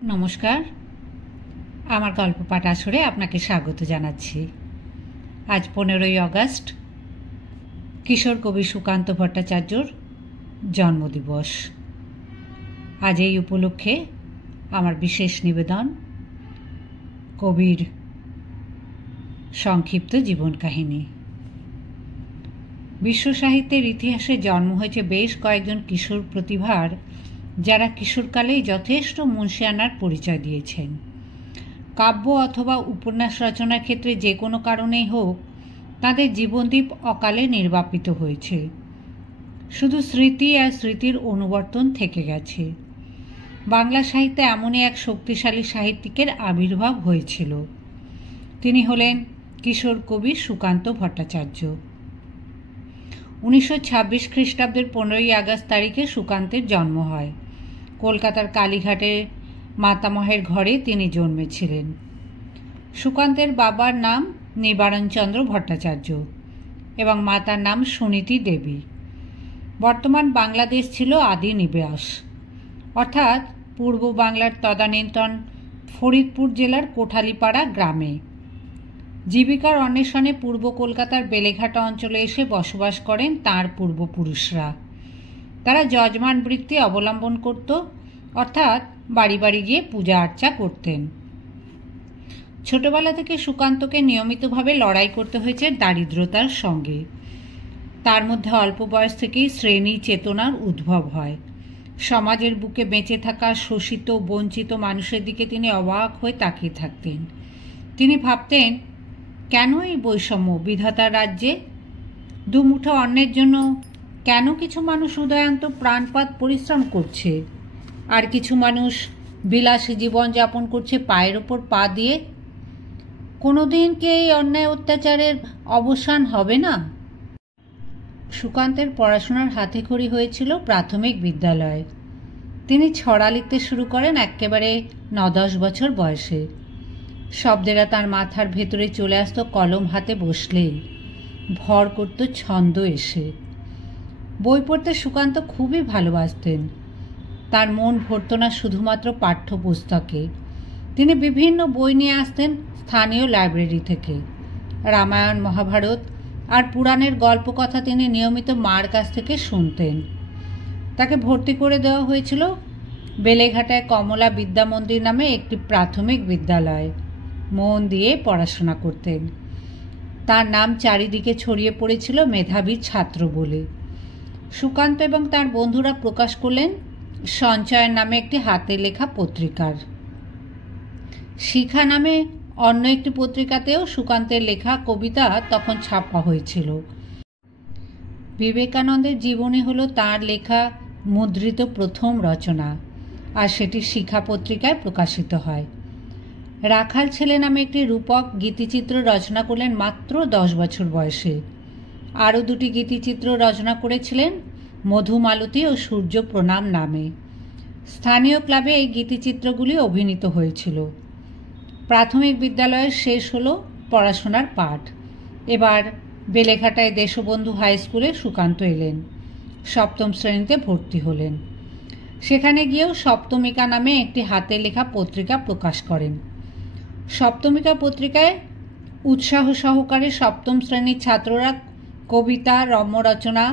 নমস্কার, আমার গল্প পাঠ আসরে আপনাকে স্বাগত জানাচ্ছি। আজ 15ই আগস্ট, কিশোর কবি সুকান্ত ভট্টাচার্যর জন্মদিবস। আজ এই উপলক্ষে আমার বিশেষ নিবেদন কবির সংক্ষিপ্ত জীবন কাহিনী। বিশ্ব সাহিত্যের ইতিহাসে জন্ম হয়েছে বেশ কয়েকজন কিশোর প্রতিভার, যারা কিশোরকালেই যথেষ্ট মুনশিয়ানার পরিচয় দিয়েছেন। কাব্য অথবা উপন্যাস রচনার ক্ষেত্রে যে কোনো কারণেই হোক, তাদের জীবনদীপ অকালে নির্বাপিত হয়েছে। শুধু স্মৃতি আর স্মৃতির অনুবর্তন থেকে গেছে। বাংলা সাহিত্যে এমনই এক শক্তিশালী সাহিত্যিকের আবির্ভাব হয়েছিল। তিনি হলেন কিশোর কবি সুকান্ত ভট্টাচার্য। 1926 খ্রিস্টাব্দের 15ই আগস্ট তারিখে সুকান্তের জন্ম হয়। কলকাতার কালীঘাটে মাতামহের ঘরে তিনি জন্মেছিলেন। সুকান্তের বাবার নাম নিবারণচন্দ্র ভট্টাচার্য এবং মাতার নাম সুনীতি দেবী। বর্তমান বাংলাদেশ ছিল আদি নিবাস, অর্থাৎ পূর্ব বাংলার তদানীন্তন ফরিদপুর জেলার কোঠালীপাড়া গ্রামে। জীবিকার অন্বেষণে পূর্ব কলকাতার বেলেঘাটা অঞ্চলে এসে বসবাস করেন তাঁর পূর্বপুরুষরা। তারা যজমান বৃত্তি অবলম্বন করত, অর্থাৎ বাড়ি বাড়ি গিয়ে পূজা আর্চা করতেন। ছোটবেলা থেকে সুকান্তকে নিয়মিতভাবে লড়াই করতে হয়েছে দারিদ্রতার সঙ্গে। তার মধ্যে অল্প বয়স থেকেই শ্রেণী চেতনার উদ্ভব হয়। সমাজের বুকে বেঁচে থাকা শোষিত বঞ্চিত মানুষের দিকে তিনি অবাক হয়ে তাকিয়ে থাকতেন। তিনি ভাবতেন, কেন এই বৈষম্য বিধাতার রাজ্যে? দুমুঠো অন্নের জন্য কেন কিছু মানুষ উদয়ান্ত প্রাণপাত পরিশ্রম করছে, আর কিছু মানুষ বিলাসী জীবনযাপন করছে পায়ের ওপর পা দিয়ে? কোনোদিন কি এই অন্যায় অত্যাচারের অবসান হবে না? সুকান্তের পড়াশোনার হাতেখড়ি হয়েছিল প্রাথমিক বিদ্যালয়ে। তিনি ছড়া লিখতে শুরু করেন একেবারে 9-10 বছর বয়সে। শব্দেরা তার মাথার ভেতরে চলে আসতো কলম হাতে বসলেই, ভর করত ছন্দ এসে। বই পড়তে সুকান্ত খুবই ভালোবাসতেন। তার মন ভরত না শুধুমাত্র পাঠ্যপুস্তকে। তিনি বিভিন্ন বই নিয়ে আসতেন স্থানীয় লাইব্রেরি থেকে। রামায়ণ, মহাভারত আর পুরাণের গল্প কথা তিনি নিয়মিত মার কাছ থেকে শুনতেন। তাকে ভর্তি করে দেওয়া হয়েছিল বেলেঘাটায় কমলা বিদ্যা মন্দির নামে একটি প্রাথমিক বিদ্যালয়। মন দিয়ে পড়াশোনা করতেন। তার নাম চারিদিকে ছড়িয়ে পড়েছিল মেধাবী ছাত্র বলে। সুকান্ত এবং তার বন্ধুরা প্রকাশ করলেন সঞ্চয় নামে একটি হাতে লেখা পত্রিকার। শিখা নামে অন্য একটি পত্রিকাতেও সুকান্তের লেখা কবিতা তখন ছাপা হয়েছিল। বিবেকানন্দের জীবনী হলো তার লেখা মুদ্রিত প্রথম রচনা, আর সেটি শিখা পত্রিকায় প্রকাশিত হয়। রাখাল ছেলে নামে একটি রূপক গীতিচিত্র রচনা করলেন মাত্র 10 বছর বয়সে। আরও 2টি গীতিচিত্র রচনা করেছিলেন মধুমালতী ও সূর্য প্রণাম নামে। স্থানীয় ক্লাবে এই গীতিচিত্রগুলি অভিনীত হয়েছিল। প্রাথমিক বিদ্যালয়ের শেষ হলো পড়াশোনার পাঠ। এবার বেলেঘাটায় দেশবন্ধু হাই স্কুলে সুকান্ত এলেন। 7ম শ্রেণীতে ভর্তি হলেন। সেখানে গিয়েও সপ্তমিকা নামে একটি হাতে লেখা পত্রিকা প্রকাশ করেন। সপ্তমিকা পত্রিকায় উৎসাহ সহকারে 7ম শ্রেণীর ছাত্ররা কবিতা, রম্যরচনা,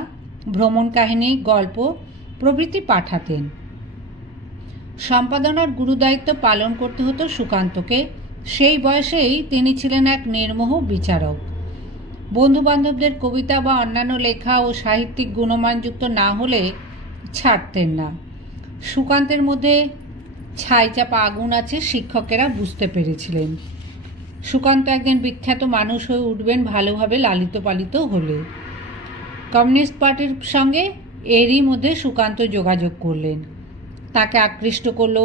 ভ্রমণ কাহিনী, গল্প প্রভৃতি পাঠাতেন। সম্পাদনার গুরুদায়িত্ব পালন করতে হতো সুকান্তকে। সেই বয়সেই তিনি ছিলেন এক নির্মোহ বিচারক। বন্ধুবান্ধবদের কবিতা বা অন্যান্য লেখা ও সাহিত্যিক গুণমানযুক্ত না হলে ছাড়তেন না। সুকান্তের মধ্যে ছাইচাপা আগুন আছে শিক্ষকেরা বুঝতে পেরেছিলেন। সুকান্ত একদিন বিখ্যাত মানুষ হয়ে উঠবেন ভালোভাবে লালিত পালিত হলে। কমিউনিস্ট পার্টির সঙ্গে এরই মধ্যে সুকান্ত যোগাযোগ করলেন। তাকে আকৃষ্ট করল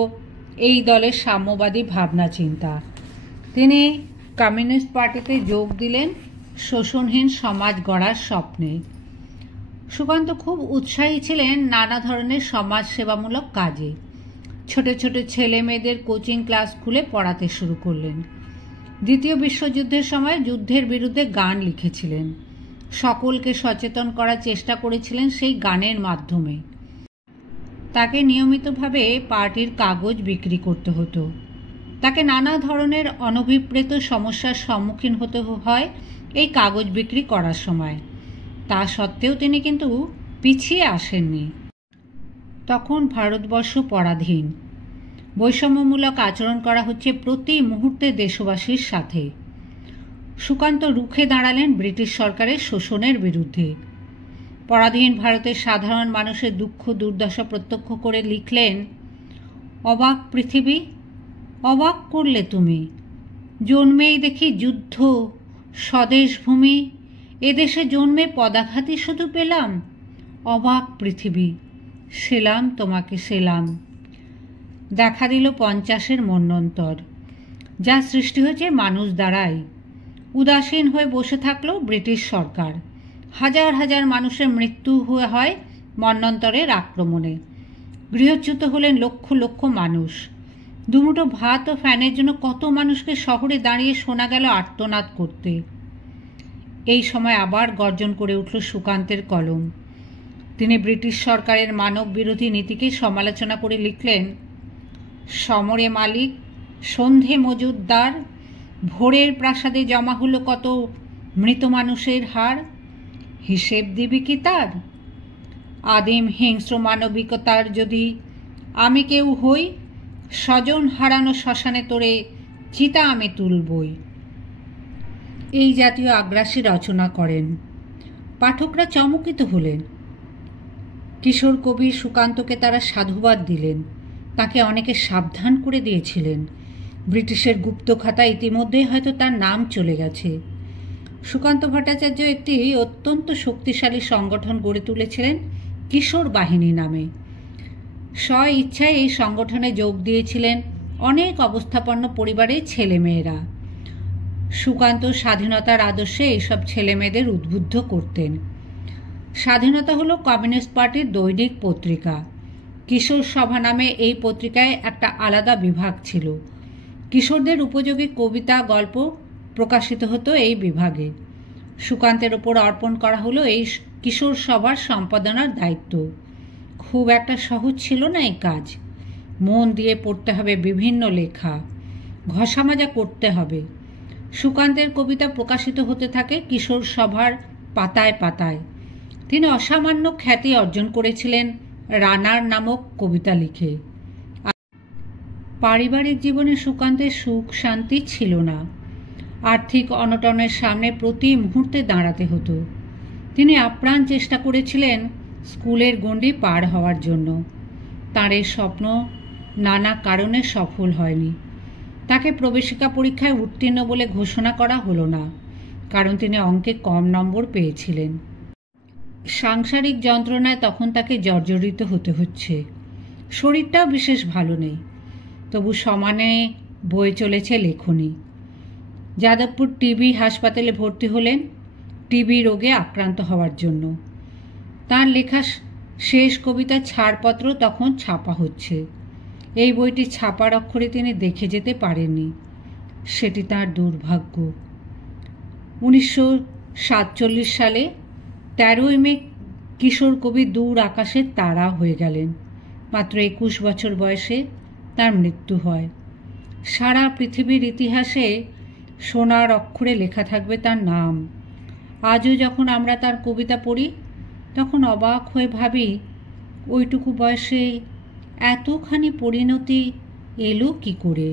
এই দলের সাম্যবাদী ভাবনা চিন্তা। তিনি কমিউনিস্ট পার্টিতে যোগ দিলেন শোষণহীন সমাজ গড়ার স্বপ্নে। সুকান্ত খুব উৎসাহী ছিলেন নানা ধরনের সমাজ সেবামূলক কাজে। ছোট ছোট ছেলে মেয়েদের কোচিং ক্লাস খুলে পড়াতে শুরু করলেন। দ্বিতীয় বিশ্বযুদ্ধের সময় যুদ্ধের বিরুদ্ধে গান লিখেছিলেন। সকলকে সচেতন করার চেষ্টা করেছিলেন সেই গানের মাধ্যমে। তাকে নিয়মিতভাবে পার্টির কাগজ বিক্রি করতে হতো। তাকে নানা ধরনের অনভিপ্রেত সমস্যার সম্মুখীন হতে হয় এই কাগজ বিক্রি করার সময়। তা সত্ত্বেও তিনি কিন্তু পিছিয়ে আসেননি। তখন ভারতবর্ষ পরাধীন, বৈষম্যমূলক আচরণ করা হচ্ছে প্রতি মুহূর্তে দেশবাসীর সাথে। সুকান্ত রুখে দাঁড়ালেন ব্রিটিশ সরকারের শোষণের বিরুদ্ধে। পরাধীন ভারতের সাধারণ মানুষের দুঃখ দুর্দশা প্রত্যক্ষ করে লিখলেন, অবাক পৃথিবী, অবাক করলে তুমি, জন্মেই দেখি যুদ্ধ, স্বদেশ ভূমি, এদেশে জন্মে পদাঘাতই শুধু পেলাম। অবাক পৃথিবী, সেলাম তোমাকে সেলাম। দেখা দিল 50-এর মন্বন্তর, যা সৃষ্টি হয়েছে মানুষ দ্বারাই। উদাসীন হয়ে বসে থাকলো ব্রিটিশ সরকার। হাজার হাজার মানুষের মৃত্যু হয় মন্বন্তরের আক্রমণে। গৃহচ্যুত হলেন লক্ষ লক্ষ মানুষ। দুমুঠো ভাত ও ফ্যানের জন্য কত মানুষকে শহরে দাঁড়িয়ে শোনা গেল আর্তনাদ করতে। এই সময় আবার গর্জন করে উঠল সুকান্তের কলম। তিনি ব্রিটিশ সরকারের মানব বিরোধী নীতিকে সমালোচনা করে লিখলেন, সমরে মালিক, সন্ধে মজুদদার, ভোরের প্রাসাদে জমা হলো কত মৃত মানুষের হাড়, হিসেব দিবি কি তার? আদিম হিংস্র মানবিকতার যদি আমি কেউ হই, স্বজন হারানো শ্মশানে তোরে চিতা আমি তুলবই। এই জাতীয় আগ্রাসী রচনা করেন। পাঠকরা চমকিত হলেন। কিশোর কবি সুকান্তকে তারা সাধুবাদ দিলেন। তাকে অনেকে সাবধান করে দিয়েছিলেন। ব্রিটিশের গুপ্ত খাতা ইতিমধ্যেই হয়তো তার নাম চলে গেছে। সুকান্ত ভট্টাচার্য একটি অত্যন্ত শক্তিশালী সংগঠন গড়ে তুলেছিলেন কিশোর বাহিনী নামে। স্ব ইচ্ছায় এই সংগঠনে যোগ দিয়েছিলেন অনেক অবস্থাপন্ন পরিবারের ছেলেমেয়েরা। সুকান্ত স্বাধীনতার আদর্শে এইসব ছেলেমেয়েদের উদ্বুদ্ধ করতেন। স্বাধীনতা হলো কমিউনিস্ট পার্টির দৈনিক পত্রিকা। কিশোর সভা নামে এই পত্রিকায় একটা আলাদা বিভাগ ছিল। কিশোরদের উপযোগী কবিতা, গল্প প্রকাশিত হতো এই বিভাগে। সুকান্তের ওপর অর্পণ করা হলো এই কিশোর সভার সম্পাদনার দায়িত্ব। খুব একটা সহজ ছিল না এই কাজ। মন দিয়ে পড়তে হবে বিভিন্ন লেখা, ঘষামাজা করতে হবে। সুকান্তের কবিতা প্রকাশিত হতে থাকে কিশোর সভার পাতায় পাতায়। তিনি অসামান্য খ্যাতি অর্জন করেছিলেন রানার নামক কবিতা লিখে। পারিবারিক জীবনে সুকান্তের সুখ শান্তি ছিল না। আর্থিক অনটনের সামনে প্রতি মুহূর্তে দাঁড়াতে হতো। তিনি আপ্রাণ চেষ্টা করেছিলেন স্কুলের গণ্ডি পার হওয়ার জন্য। তাঁর এই স্বপ্ন নানা কারণে সফল হয়নি। তাকে প্রবেশিকা পরীক্ষায় উত্তীর্ণ বলে ঘোষণা করা হলো না, কারণ তিনি অঙ্কে কম নম্বর পেয়েছিলেন। সাংসারিক যন্ত্রণায় তখন তাকে জর্জরিত হতে হচ্ছে। শরীরটাও বিশেষ ভালো নেই, তবু সমানে বয়ে চলেছে লেখনী। যাদবপুর টিবি হাসপাতালে ভর্তি হলেন টিবি রোগে আক্রান্ত হওয়ার জন্য। তাঁর লেখা শেষ কবিতা ছাড়পত্র তখন ছাপা হচ্ছে। এই বইটি ছাপার অক্ষরে তিনি দেখে যেতে পারেননি। সেটি তাঁর দুর্ভাগ্য। 1947 সালে 13ই মে কিশোর কবি দূর আকাশের তারা হয়ে গেলেন। মাত্র 21 বছর বয়সে তার মৃত্যু হয়। সারা পৃথিবীর ইতিহাসে সোনার অক্ষরে লেখা থাকবে তার নাম। আজও যখন আমরা তার কবিতা পড়ি, তখন অবাক হয়ে ভাবি, ওইটুকু বয়সে এতখানি পরিণতি এলো কি করে।